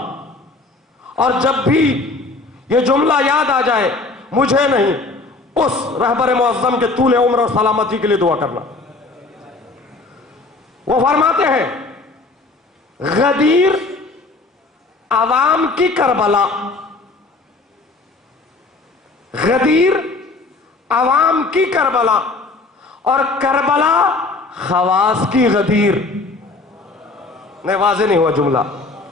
اور جب بھی یہ جملہ یاد آ جائے مجھے نہیں, اس رہبر معظم کے طول عمر اور سلامتی کے لیے دعا کرنا. وہ فرماتے ہیں غدیر عوام کی کربلا, غدیر عوام کی کربلا, اور کربلا خواص کی غدیر. نہیں واضح نہیں ہوا جملہ,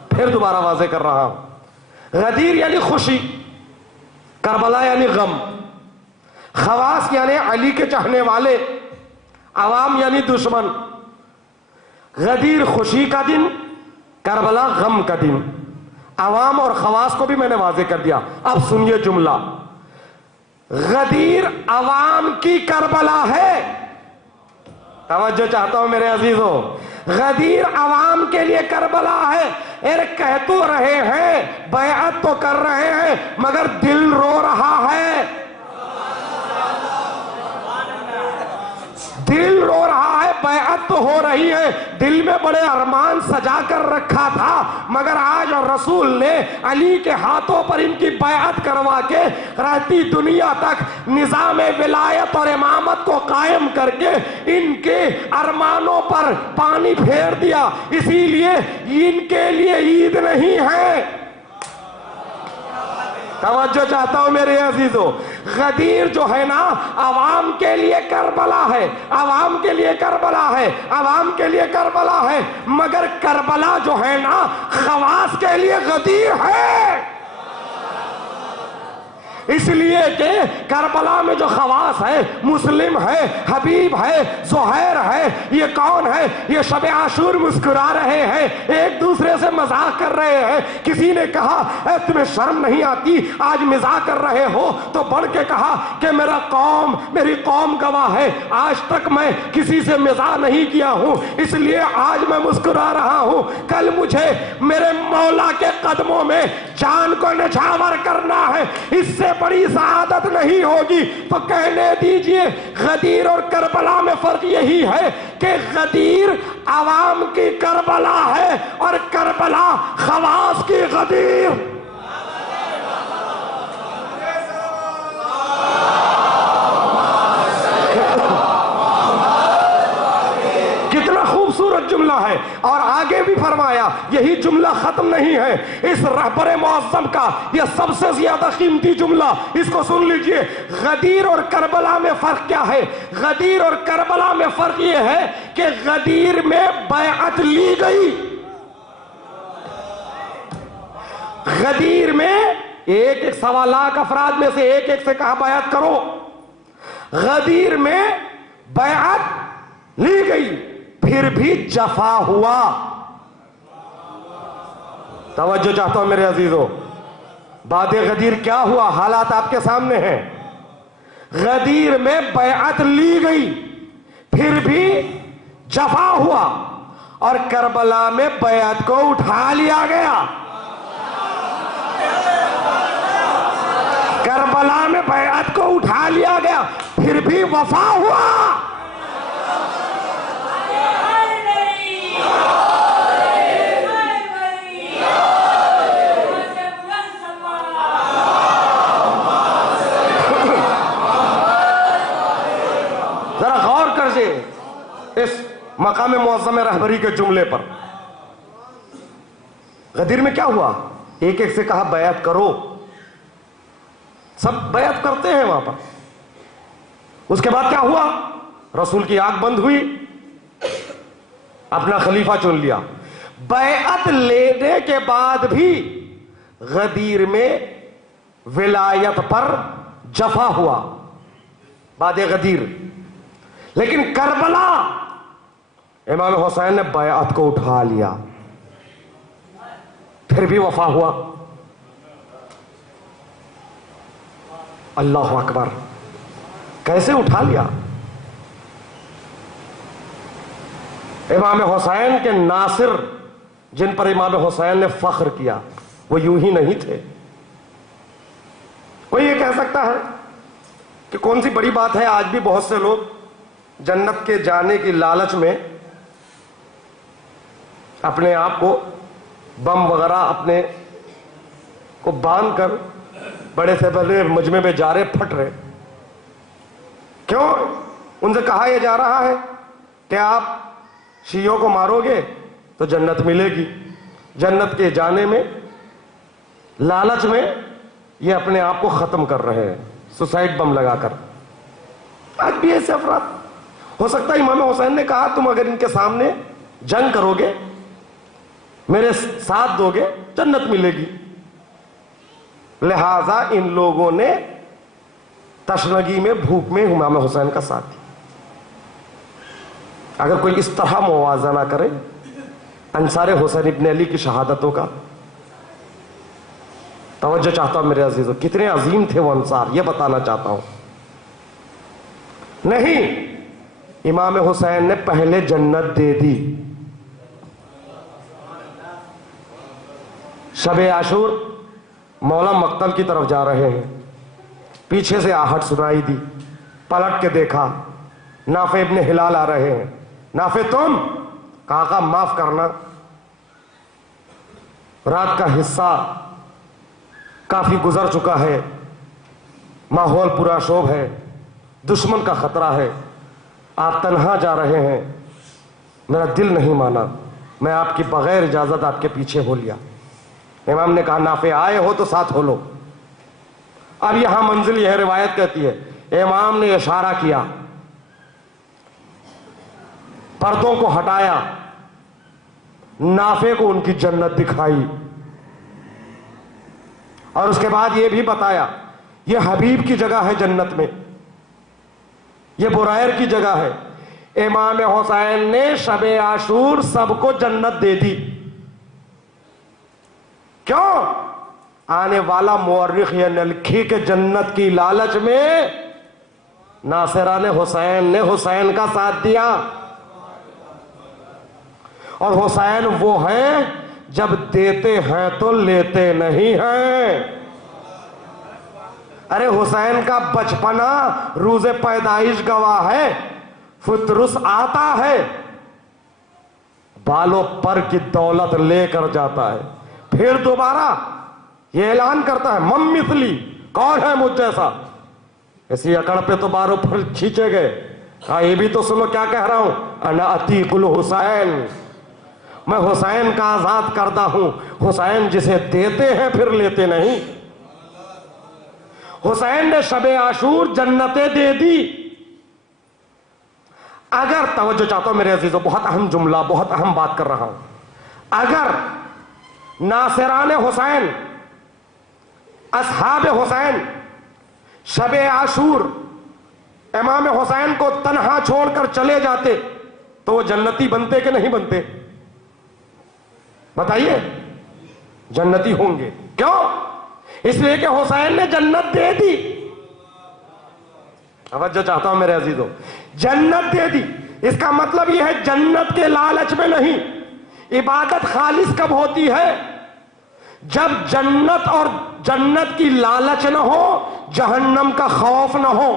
پھر دوبارہ واضح کر رہا ہوں. غدیر یعنی خوشی, کربلا یعنی غم, خواص یعنی علی کے چاہنے والے, عوام یعنی دشمن. غدیر خوشی کا دن, کربلا غم کا دن. عوام اور خواص کو بھی میں نے واضح کر دیا. اب سنیے جملہ, غدیر عوام کی کربلا ہے. توجہ چاہتا ہوں میرے عزیزوں, غدیر عوام کے لیے کربلا ہے. کہہ تو رہے ہیں, بیعت تو کر رہے ہیں, مگر دل رو رہا ہے. دل رو رہا ہے. بیعت تو ہو رہی ہے, دل میں بڑے ارمان سجا کر رکھا تھا, مگر آج رسول نے علی کے ہاتھوں پر ان کی بیعت کروا کے رہتی دنیا تک نظام ولایت اور امامت کو قائم کر کے ان کے ارمانوں پر پانی پھیر دیا. اسی لیے ان کے لیے عید نہیں ہے. توجہ چاہتا ہوں میرے عزیزوں, غدیر جو ہے نا عوام کے لیے کربلا ہے, عوام کے لیے کربلا ہے, عوام کے لیے کربلا ہے, مگر کربلا جو ہے نا خواص کے لیے غدیر ہے. اس لیے کہ کربلا میں جو خواص ہے, مسلم ہے, حبیب ہے, زہیر ہے, یہ کون ہے؟ یہ شب عاشور مسکرا رہے ہیں, ایک دوسرے سے مذاق کر رہے ہیں. کسی نے کہا اے تمہیں شرم نہیں آتی, آج مذاق کر رہے ہو؟ تو بڑھ کے کہا کہ میری قوم گواہ ہے, آج تک میں کسی سے مذاق نہیں کیا ہوں, اس لیے آج میں مسکرا رہا ہوں. کل مجھے میرے مولا کے قدموں میں جان کو نچھاور کرنا ہے, اس سے بڑی سعادت نہیں ہوگی. تو کہنے دیجئے غدیر اور کربلا میں فرق یہی ہے کہ غدیر عوام کی کربلا ہے اور کربلا خواص کی غدیر. کتنا خوبصورت جملہ ہے. اور آگے بھی فرمایا گیا. یہی جملہ ختم نہیں ہے. اس رہبر معظم کا یہ سب سے زیادہ قیمتی جملہ, اس کو سن لیجئے. غدیر اور کربلا میں فرق کیا ہے؟ غدیر اور کربلا میں فرق یہ ہے کہ غدیر میں بیعت لی گئی. غدیر میں ایک 1.25 افراد میں سے ایک سے کہا بیعت کرو. غدیر میں بیعت لی گئی, پھر بھی جفا ہوا. توجہ چاہتا ہوں میرے عزیزوں, بعد غدیر کیا ہوا؟ حالات آپ کے سامنے ہیں. غدیر میں بیعت لی گئی, پھر بھی جفا ہوا, اور کربلا میں بیعت کو اٹھا لیا گیا. کربلا میں بیعت کو اٹھا لیا گیا, پھر بھی وفا ہوا. ذرا غور کیجئے اس مقام معظم رہبری کے جملے پر. غدیر میں کیا ہوا؟ ایک سے کہا بیعت کرو, سب بیعت کرتے ہیں وہاں پر. اس کے بعد کیا ہوا؟ رسول کی آنکھ بند ہوئی, اپنا خلیفہ چن لیا. بیعت لینے کے بعد بھی غدیر میں ولایت پر جفا ہوا بعد غدیر. لیکن کربلا امام حسین نے بیعت کو اٹھا لیا, پھر بھی وفا ہوا. اللہ اکبر, کیسے اٹھا لیا؟ امام حسین کے ناصر جن پر امام حسین نے فخر کیا وہ یوں ہی نہیں تھے. کوئی یہ کہہ سکتا ہے کہ کون سی بڑی بات ہے, آج بھی بہت سے لوگ جنت کے جانے کی لالچ میں اپنے آپ کو بم وغیرہ اپنے کو باندھ کر بڑے سے بڑے مجمع میں جا رہے, پھٹ رہے. کیوں؟ ان سے کہا یہ جا رہا ہے کہ آپ شیعوں کو مارو گے تو جنت ملے گی. جنت کے جانے میں لالچ میں یہ اپنے آپ کو ختم کر رہے ہیں سوسائڈ بم لگا کر. آج بھی ایسے افراد. ہو سکتا ہے امام حسین نے کہا تم اگر ان کے سامنے جنگ کرو گے, میرے ساتھ دو گے, جنت ملے گی. لہذا ان لوگوں نے تشنگی میں بھوک میں امام حسین کا ساتھ دیا. اگر کوئی اس طرح موازنہ کرے انصار حسین ابن علی کی شہادتوں کا. توجہ چاہتا ہوں میرے عزیزوں, کتنے عظیم تھے وہ انصار, یہ بتانا چاہتا ہوں. نہیں, امام حسین نے پہلے جنت دے دی. شب عاشور مولا مقتل کی طرف جا رہے ہیں, پیچھے سے آہٹ سنائی دی, پلٹ کے دیکھا, نافع ابن ہلال آ رہے ہیں. نافع تم؟ کہا آقا معاف کرنا, رات کا حصہ کافی گزر چکا ہے, ماحول پورا شوب ہے, دشمن کا خطرہ ہے, آپ تنہا جا رہے ہیں, میرا دل نہیں مانا, میں آپ کی بغیر اجازت آپ کے پیچھے ہو لیا. امام نے کہا نافع آئے ہو تو ساتھ ہو لو. اب یہاں منزل یہ ہے, روایت کہتی ہے امام نے اشارہ کیا, پردوں کو ہٹایا, نافع کو ان کی جنت دکھائی, اور اس کے بعد یہ بھی بتایا یہ حبیب کی جگہ ہے جنت میں, یہ برائر کی جگہ ہے. امام حسین نے شب عاشور سب کو جنت دے دی. کیوں؟ آنے والا مورخ یہ لکھی کہ جنت کی لالچ میں ناصران حسین نے حسین کا ساتھ دیا. اور حسین وہ ہیں جب دیتے ہیں تو لیتے نہیں ہیں. ارے حسین کا بچپنا روز پیدائش گواہ ہے, فطرس آتا ہے, بالوں پر کی دولت لے کر جاتا ہے, پھر دوبارہ یہ اعلان کرتا ہے من مثلی, کون ہے مجھ جیسا. اسی اکڑ پہ تو باروں پھر کھینچے گئے. یہ بھی تو سنو کیا کہہ رہا ہوں, انا عتیق الحسین, میں حسین کا آزاد کردہ ہوں. حسین جسے دیتے ہیں پھر لیتے نہیں. حسین نے شب عاشور جنتیں دے دی. اگر توجہ چاہتا ہوں میرے عزیزو، بہت اہم جملہ، بہت اہم بات کر رہا ہوں. اگر ناصران حسین، اصحاب حسین شب عاشور امام حسین کو تنہا چھوڑ کر چلے جاتے تو وہ جنتی بنتے کہ نہیں بنتے؟ بتائیے. جنتی ہوں گے. کیوں؟ اس لیے کہ حسین نے جنت دے دی. توجہ چاہتا ہوں میرے عزیزو، جنت دے دی. اس کا مطلب یہ ہے جنت کے لالچ میں نہیں. عبادت خالص کب ہوتی ہے؟ جب جنت اور جنت کی لالچ نہ ہو، جہنم کا خوف نہ ہو.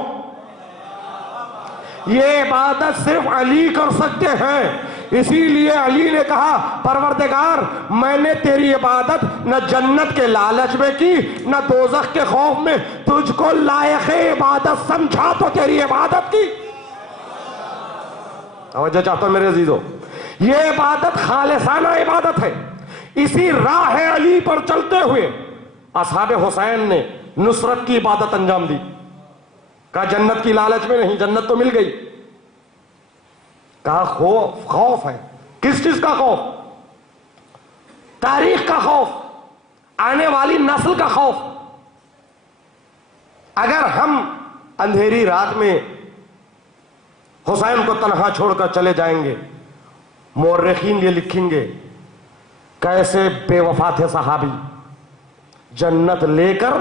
یہ عبادت صرف علی کر سکتے ہیں. اسی لیے علی نے کہا پروردگار میں نے تیری عبادت نہ جنت کے لالچ میں کی نہ دوزخ کے خوف میں، تجھ کو لائق عبادت سمجھا تو تیری عبادت کی. توجہ چاہتا ہوں میرے عزیزو، یہ عبادت خالصانہ عبادت ہے. اسی راہ علی پر چلتے ہوئے اصحاب حسین نے نصرت کی عبادت انجام دی. کہا جنت کی لالچ میں نہیں، جنت تو مل گئی. کہا خوف ہے. کس چیز کا خوف؟ تاریخ کا خوف، آنے والی نسل کا خوف. اگر ہم اندھیری رات میں حسین کو تنہا چھوڑ کر چلے جائیں گے، مورخین یہ لکھیں گے کیسے بے وفا تھے صحابی، جنت لے کر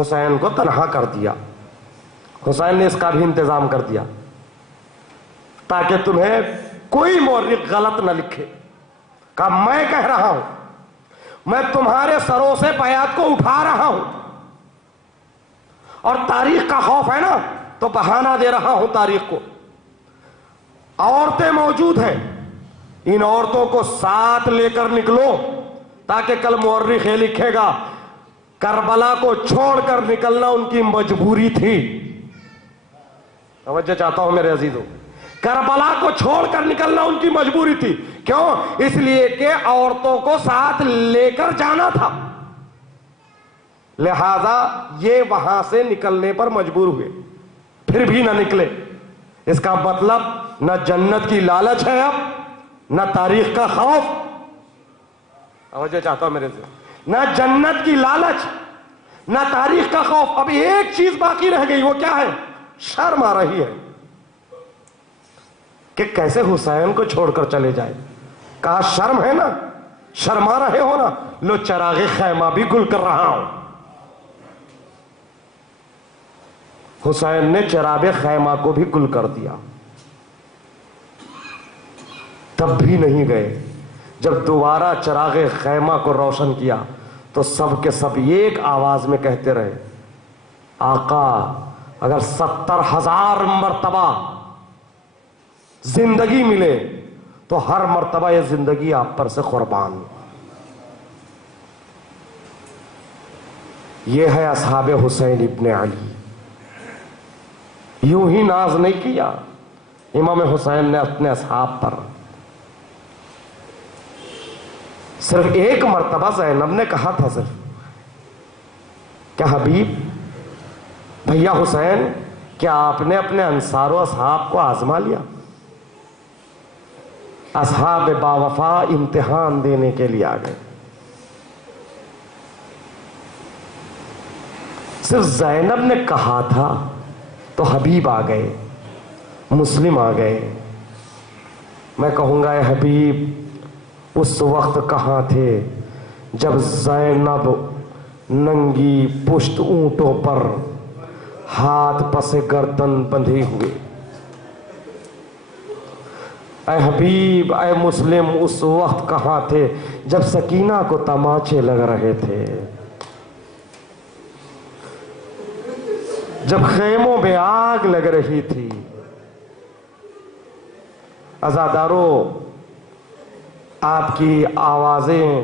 حسین کو تنہا کر دیا. حسین نے اس کا بھی انتظام کر دیا تاکہ تمہیں کوئی مورخ غلط نہ لکھے. کہا میں کہہ رہا ہوں، میں تمہارے سروں سے بیعت کو اٹھا رہا ہوں، اور تاریخ کا خوف ہے نا تو بہانہ دے رہا ہوں تاریخ کو. عورتیں موجود ہیں، ان عورتوں کو ساتھ لے کر نکلو تاکہ کل مورخ یہ لکھے گا کربلا کو چھوڑ کر نکلنا ان کی مجبوری تھی. توجہ چاہتا ہوں میرے عزیزو، کربلا کو چھوڑ کر نکلنا ان کی مجبوری تھی. کیوں؟ اس لیے کہ عورتوں کو ساتھ لے کر جانا تھا، لہذا یہ وہاں سے نکلنے پر مجبور ہوئے. پھر بھی نہ نکلے. اس کا مطلب نہ جنت کی لالچ ہے اب، نہ تاریخ کا خوف. توجہ چاہتا ہوں میرے سے، نہ جنت کی لالچ نہ تاریخ کا خوف. اب ایک چیز باقی رہ گئی، وہ کیا ہے؟ شرم آ رہی ہے کہ کیسے حسین کو چھوڑ کر چلے جائے. کہا شرم ہے نا، شرما رہے ہو نا، لو چراغ خیمہ بھی گل کر رہا ہوں. حسین نے چراغ خیمہ کو بھی گل کر دیا. تب بھی نہیں گئے. جب دوبارہ چراغ خیمہ کو روشن کیا تو سب کے سب ایک آواز میں کہتے رہے آقا اگر 70,000 مرتبہ زندگی ملے تو ہر مرتبہ یہ زندگی آپ پر سے قربان. یہ ہے اصحاب حسین ابن علی. یوں ہی ناز نہیں کیا امام حسین نے اپنے اصحاب پر. صرف ایک مرتبہ زینب نے کہا تھا صرف کہ حبیب بھیا حسین کیا آپ نے اپنے انصار و اصحاب کو آزما لیا؟ اصحاب باوفا امتحان دینے کے لیے آ گئے. صرف زینب نے کہا تھا تو حبیب آ گئے، مسلم آ گئے. میں کہوں گا اے حبیب اس وقت کہاں تھے جب زینب ننگی پشت اونٹوں پر ہاتھ پس گردن بندھے ہوئے. اے حبیب اے مسلم اس وقت کہاں تھے جب سکینہ کو تماچے لگ رہے تھے، جب خیموں میں آگ لگ رہی تھی. عزاداروں آپ کی آوازیں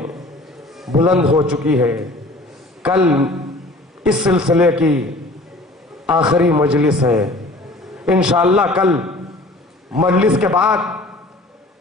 بلند ہو چکی ہے. کل اس سلسلے کی آخری مجلس ہے. انشاءاللہ کل مجلس کے بعد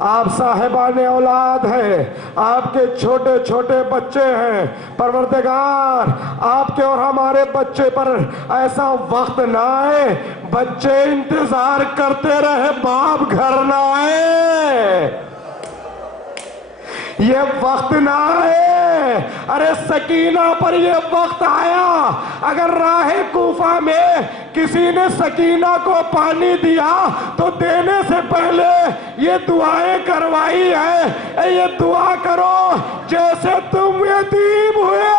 آپ صاحبان اولاد ہیں، آپ کے چھوٹے چھوٹے بچے ہیں، پروردگار آپ کے اور ہمارے بچے پر ایسا وقت نہ آئے بچے انتظار کرتے رہے باپ گھر نہ آئے، یہ وقت نہ آئے۔ ارے سکینہ پر یہ وقت آیا۔ اگر راہ کوفہ میں کسی نے سکینہ کو پانی دیا تو دینے سے پہلے یہ دعائیں کروائی ہے، اے یہ دعا کرو جیسے تم یتیم ہوئے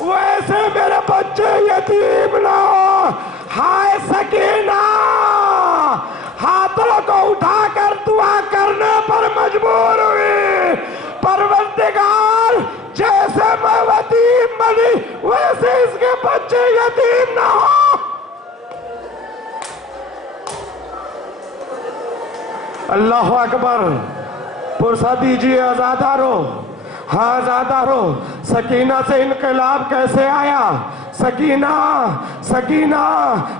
ویسے میرے بچے یتیم نہ ہو۔ ہائے سکینہ ہاتھوں کو اٹھا کر دعا کرنے پر مجبور ہوئی، پروردگار جیسے میں یتیم بنی ویسے اس کے بچے یتیم نہ ہو۔ اللہ اکبر۔ پرسہ دیجئے آزادارو، ہاں آزادارو، سکینہ سے انقلاب کیسے آیا؟ سکینہ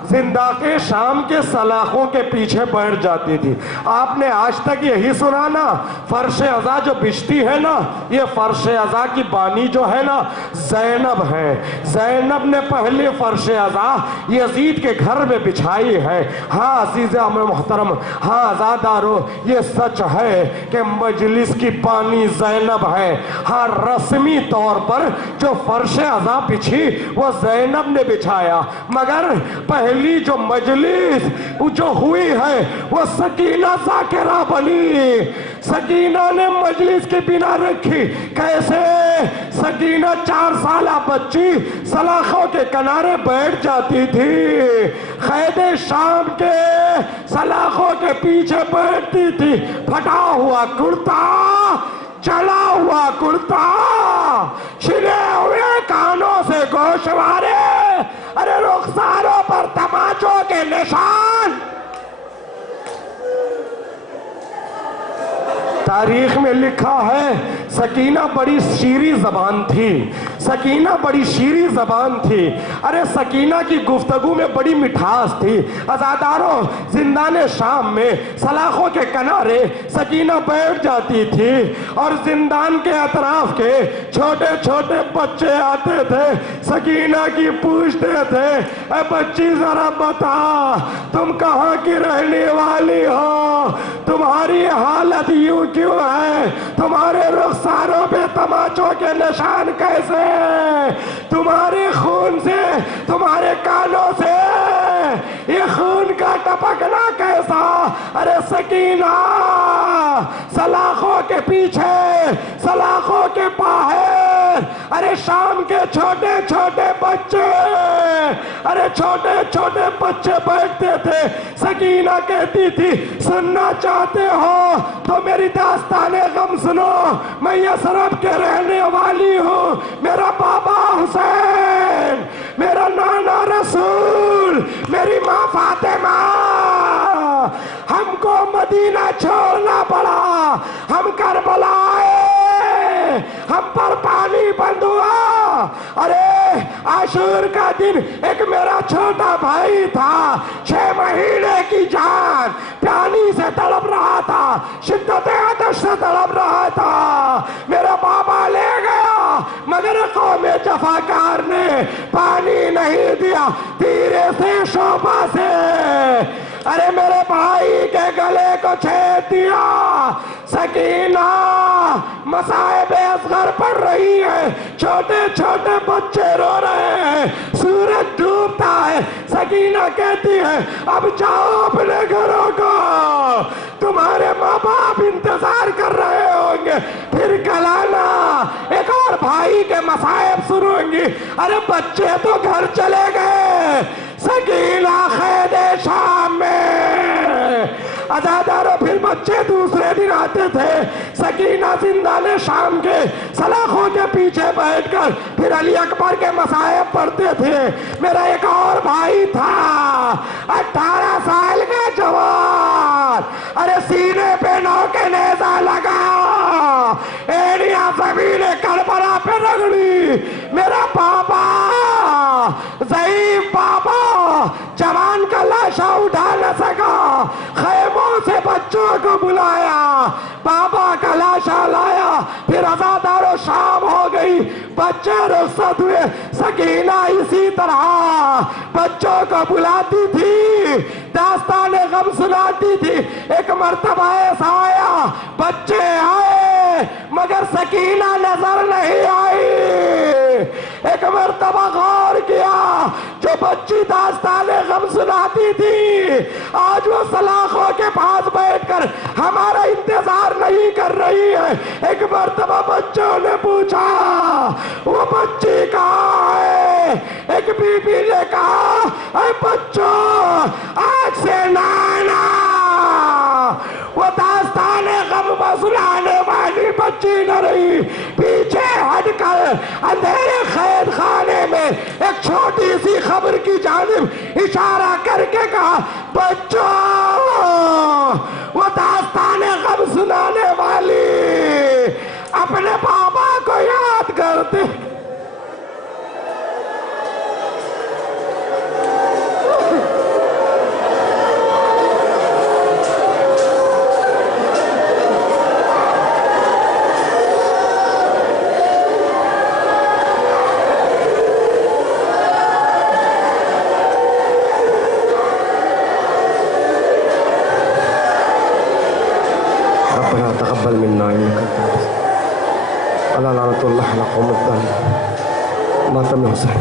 زندہ شام کے سلاخوں کے پیچھے بیٹھ جاتی تھی۔ آپ نے آج تک یہی سنا نا، فرش عزا جو بچھتی ہے نا، یہ فرش عزا کی بانی جو ہے نا زینب ہے۔ زینب نے پہلے فرش عزا یزید کے گھر میں بچھائی ہے۔ ہاں عزیزہ محترم، ہاں آزادارو، یہ سچ ہے کہ مجلس کی بانی زینب ہے۔ ہاں رسمی طور پر جو فرش عزا بچھی وہ زینب نے بچھایا، مگر پہلی جو مجلس جو ہوئی ہے وہ سکینہ ذاکرہ بنی۔ سکینہ نے مجلس کی بنا رکھی۔ کیسے؟ سکینہ 4 سالہ بچی سلاخوں کے کنارے بیٹھ جاتی تھی، قید شام کے سلاخوں کے پیچھے بیٹھتی تھی، پھٹا ہوا کرتا، چلا ہوا کرتا، چھلے ہوئے کانوں سے گوشوارے، ارے رخساروں پر تماچوں کے نشان۔ تاریخ میں لکھا ہے سکینہ بڑی شیریں زبان تھی، سکینہ بڑی شیریں زبان تھی۔ ارے سکینہ کی گفتگو میں بڑی مٹھاس تھی۔ عزاداروں، زندان شام میں سلاخوں کے کنارے سکینہ بیٹھ جاتی تھی اور زندان کے اطراف کے چھوٹے چھوٹے بچے آتے تھے، سکینہ کی پوچھتے تھے، اے بچی ذرا بتا تم کہاں کی رہنے والی ہو، تمہاری حالت یوں کیوں ہے، تمہارے رخساروں پہ تماچوں کے نشان کیسے، تمہارے خون سے، تمہارے کانوں سے یہ خون کا ٹپکنا کیسا؟ ارے سکینہ سلاخوں کے پیچھے، سلاخوں کے باہر، ارے شام کے چھوٹے چھوٹے بچے، ارے چھوٹے چھوٹے بچے بیٹھتے تھے۔ سکینہ کہتی تھی سننا چاہتے ہو تو میری داستان غم سنو، میں یثرب کے رہنے والی ہوں، میرا بابا حسین، میرا نانا رسول، میری ماں فاطمہ، ہم کو مدینہ چھوڑنا پڑا، ہم کربلا آئے، ہم پر پانی بند ہوا۔ ارے عاشور کا دن ایک میرا چھوٹا بھائی تھا، 6 مہینے کی جان، پانی سے تڑپ رہا تھا، شدت عطش سے تڑپ رہا تھا، میرا بابا لے گیا مگر قوم جفاکار نے پانی نہیں دیا، تیرے سے شعبہ سے ارے میرے بھائی کے گلے کو چھید دیا۔ سکینہ مصائب اصغر پڑھ رہی ہے، چھوٹے چھوٹے بچے رو رہے ہیں، سورج ڈوبتا ہے، سکینہ کہتی ہے اب جاؤ اپنے گھروں کو، تمہارے ماں باپ انتظار کر رہے ہوں گے، پھر کل آنا، ایک اور بھائی کے مصائب سنوں گی۔ ارے بچے تو گھر چلے گئے، سکینہ قید شام میں۔ عزادارو پھر بچے دوسرے دن آتے تھے، سکینہ زندان شام کے سلاخوں کے پیچھے بیٹھ کر پھر علی اکبر کے مصائب پڑھتے تھے۔ میرا ایک اور بھائی تھا، 18 سال کا جوان، ارے سینے پہ نو کے نیزہ لگا، ایڑیاں زمین کربلا پہ رگڑی، میرا بابا، ضعیف بابا، جوان کا لاشا اٹھا نہ سکا، خیموں سے بچوں کو بلایا، بچے رخصت ہوئے، سکینہ اسی طرح بچوں کو بلاتی تھی، داستان غم سناتی تھی۔ ایک مرتبہ ایسا آیا، بچے آئے مگر سکینہ نظر نہیں آئی۔ ایک مرتبہ غور کیا، جو بچی داستان غم سناتی تھی آج وہ سلاخوں کے پاس بیٹھ کر ہمارا انتظار نہیں کر رہی ہے۔ ایک مرتبہ بچوں نے پوچھا وہ بچی کہاں ہے؟ ایک بی بی نے کہا اے بچوں آج سے نانا، وہ داستان غم سنانے والی بچی نہ رہی، پیچھے ہٹ کر اندھیرے قید خانے میں ایک چھوٹی سی خبر کی جانب اشارہ کر کے کہا بچوں وہ داستان غم سنانے والی اپنے بابا کو یاد کرتے۔ ربنا تقبل منا انك انت العزيز، الا لعنة الله على قوم الظالمين، ماتم حسین۔